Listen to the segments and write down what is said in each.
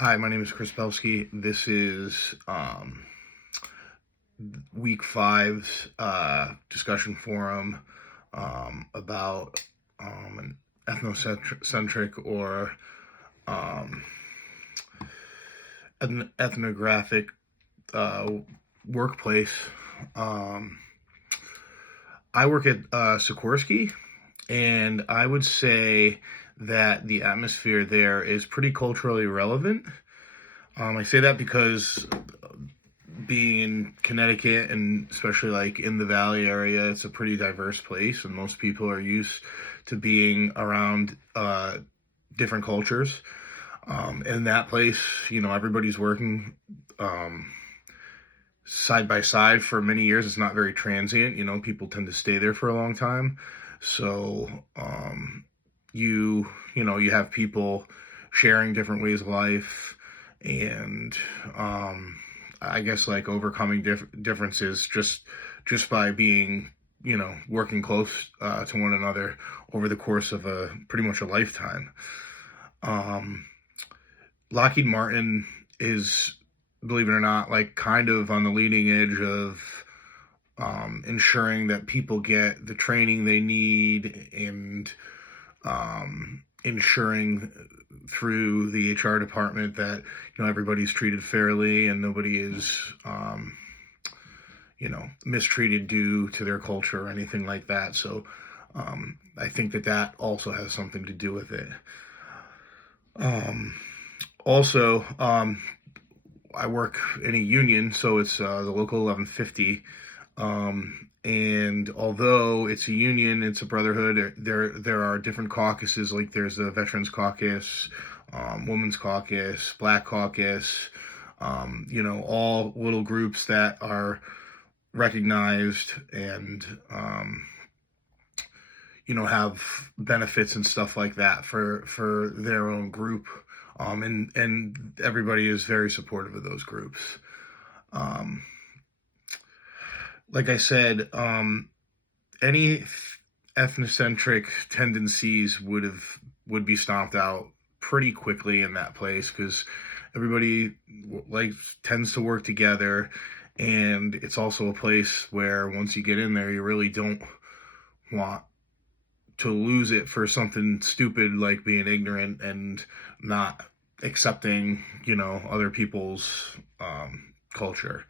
Hi, my name is Chris Belsky. This is week five's discussion forum about an ethnocentric or um, ethnographic uh, workplace. Um, I work at Sikorsky, and I would say that the atmosphere there is pretty culturally relevant. I say that because being in Connecticut and especially like in the Valley area, it's a pretty diverse place, and most people are used to being around different cultures. In that place, everybody's working side by side for many years. It's not very transient. People tend to stay there for a long time. So you have people sharing different ways of life, and I guess like overcoming differences just by being working close to one another over the course of a pretty much a lifetime. Um, Lockheed Martin is, believe it or not, like kind of on the leading edge of ensuring that people get the training they need, and ensuring through the HR department that everybody's treated fairly and nobody is mistreated due to their culture or anything like that. So I think that also has something to do with it. Also, I work in a union, so it's the local 1150. And although it's a union, it's a brotherhood. There are different caucuses, like there's the Veterans Caucus, Women's Caucus, Black Caucus. All little groups that are recognized and have benefits and stuff like that for their own group. And everybody is very supportive of those groups. Like I said, any ethnocentric tendencies would be stomped out pretty quickly in that place, because everybody like tends to work together, and it's also a place where once you get in there, you really don't want to lose it for something stupid like being ignorant and not accepting other people's culture.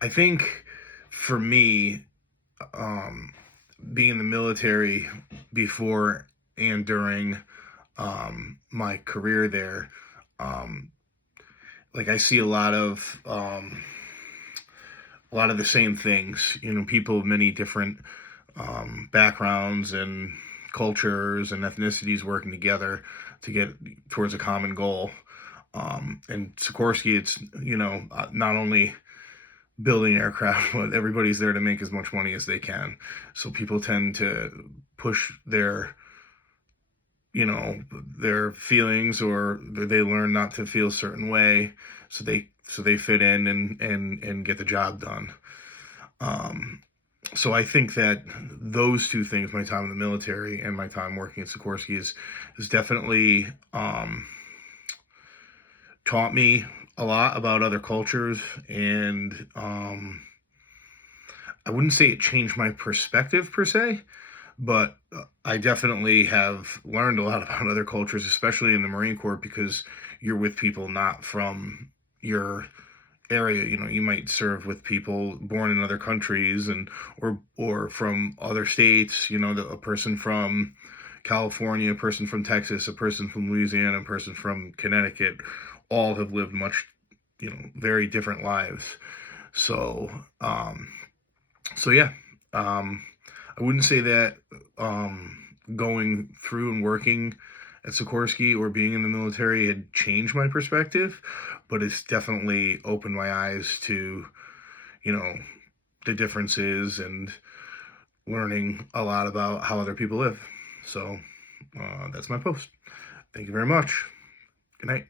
I think for me, being in the military before and during my career there, like I see a lot of the same things. People of many different backgrounds and cultures and ethnicities working together to get towards a common goal. And Sikorsky, it's not only building aircraft, but everybody's there to make as much money as they can. So people tend to push their feelings, or they learn not to feel a certain way, so they fit in and get the job done. So I think that those two things, my time in the military and my time working at Sikorsky, is definitely taught me a lot about other cultures, and I wouldn't say it changed my perspective per se, but I definitely have learned a lot about other cultures, especially in the Marine Corps, because you're with people not from your area. You might serve with people born in other countries, and or from other states. A person from California, a person from Texas, a person from Louisiana, a person from Connecticut, all have lived very different lives. So yeah, I wouldn't say that going through and working at Sikorsky or being in the military had changed my perspective, but it's definitely opened my eyes to, the differences, and learning a lot about how other people live. So that's my post. Thank you very much. Good night.